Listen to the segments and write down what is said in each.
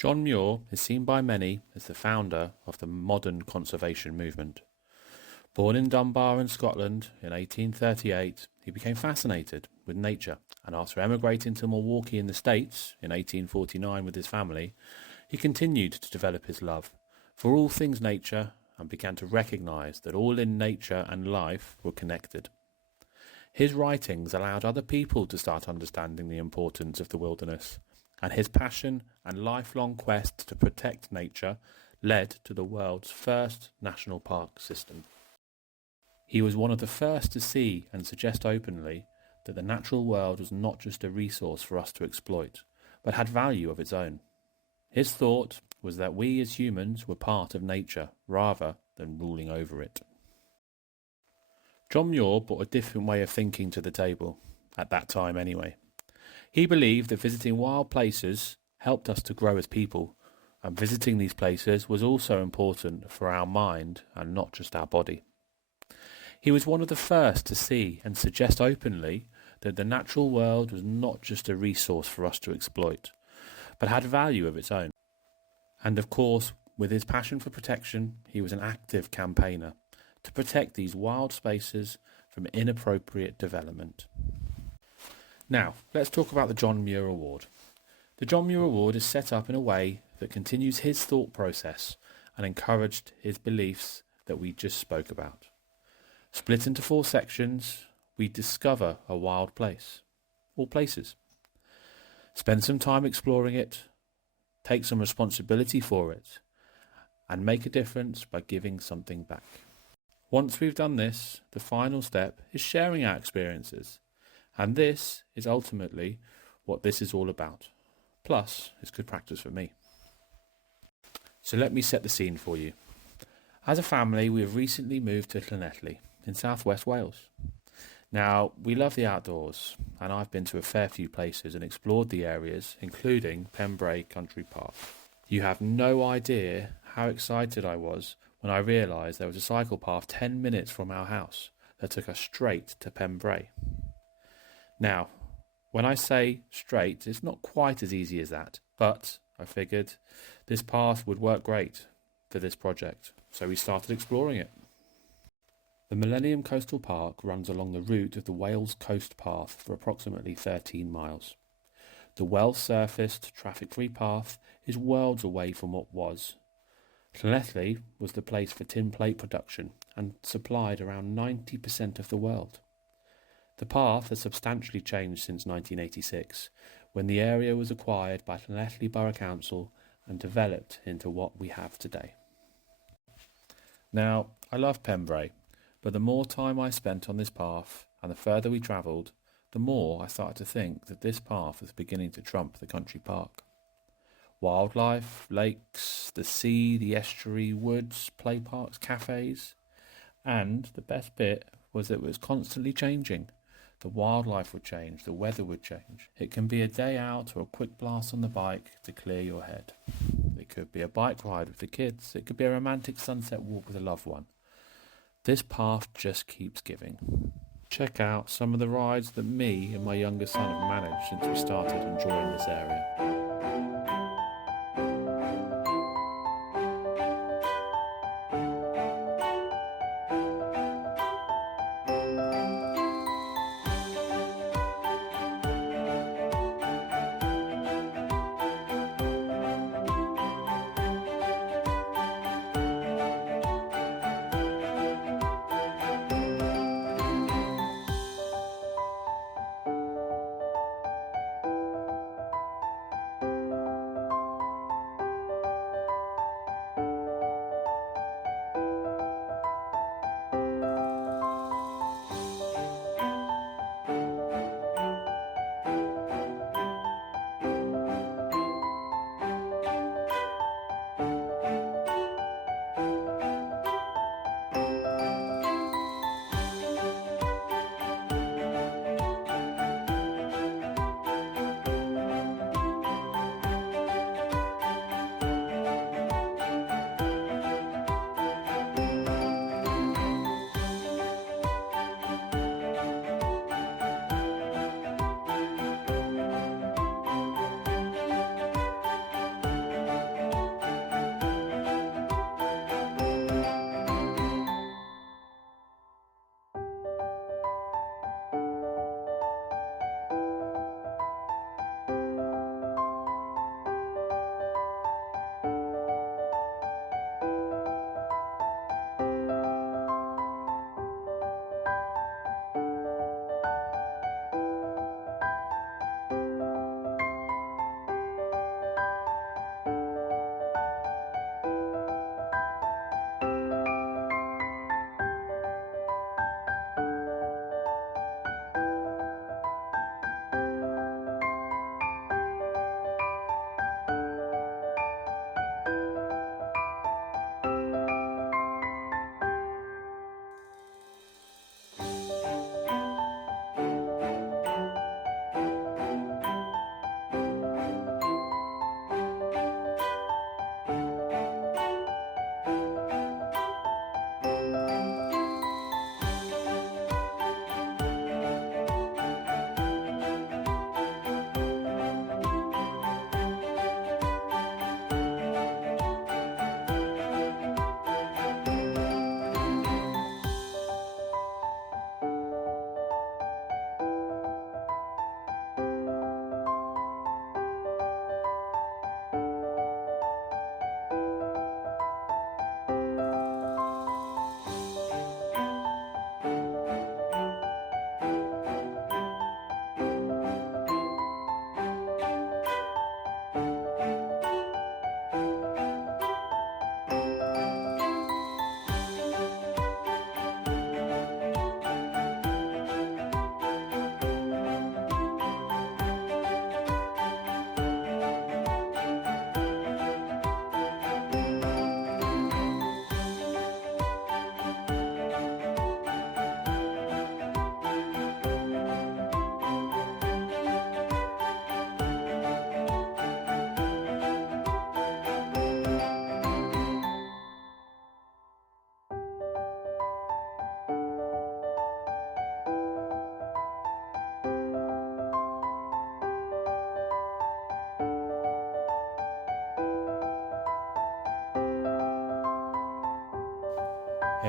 John Muir is seen by many as the founder of the modern conservation movement. Born in Dunbar in Scotland in 1838, he became fascinated with nature, and after emigrating to Milwaukee in the States in 1849 with his family, he continued to develop his love for all things nature and began to recognise that all in nature and life were connected. His writings allowed other people to start understanding the importance of the wilderness, and his passion and lifelong quest to protect nature led to the world's first national park system. He was one of the first to see and suggest openly that the natural world was not just a resource for us to exploit, but had value of its own. His thought was that we as humans were part of nature rather than ruling over it. John Muir brought a different way of thinking to the table, at that time anyway. He believed that visiting wild places helped us to grow as people, and visiting these places was also important for our mind and not just our body. He was one of the first to see and suggest openly that the natural world was not just a resource for us to exploit, but had value of its own. And of course, with his passion for protection, he was an active campaigner to protect these wild spaces from inappropriate development. Now, let's talk about the John Muir Award. The John Muir Award is set up in a way that continues his thought process and encouraged his beliefs that we just spoke about. Split into 4 sections, we discover a wild place, or places. Spend some time exploring it, take some responsibility for it, and make a difference by giving something back. Once we've done this, the final step is sharing our experiences, and this is ultimately what this is all about. Plus, it's good practice for me. So let me set the scene for you. As a family, we have recently moved to Llanelli in southwest Wales. Now, we love the outdoors, and I've been to a fair few places and explored the areas, including Pembrey Country Park. You have no idea how excited I was when I realised there was a cycle path 10 minutes from our house that took us straight to Pembrey. Now, when I say straight, it's not quite as easy as that, but I figured this path would work great for this project, so we started exploring it. The Millennium Coastal Park runs along the route of the Wales Coast Path for approximately 13 miles. The well-surfaced, traffic-free path is worlds away from what was. Llanelli was the place for tin plate production and supplied around 90% of the world. The path has substantially changed since 1986, when the area was acquired by Llanelli Borough Council and developed into what we have today. Now, I love Pembrey, but the more time I spent on this path and the further we travelled, the more I started to think that this path was beginning to trump the country park. Wildlife, lakes, the sea, the estuary, woods, play parks, cafes. And the best bit was that it was constantly changing. The wildlife would change, the weather would change. It can be a day out or a quick blast on the bike to clear your head. It could be a bike ride with the kids. It could be a romantic sunset walk with a loved one. This path just keeps giving. Check out some of the rides that me and my younger son have managed since we started enjoying this area.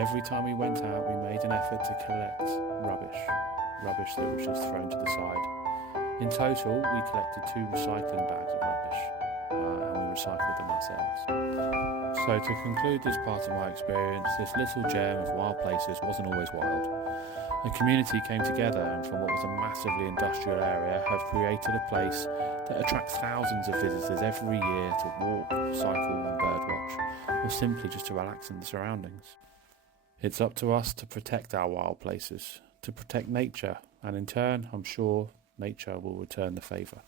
Every time we went out, we made an effort to collect rubbish that was just thrown to the side. In total, we collected 2 recycling bags of rubbish, and we recycled them ourselves. So to conclude this part of my experience, this little gem of wild places wasn't always wild. A community came together and from what was a massively industrial area have created a place that attracts thousands of visitors every year to walk, cycle and birdwatch, or simply just to relax in the surroundings. It's up to us to protect our wild places, to protect nature, and in turn, I'm sure nature will return the favour.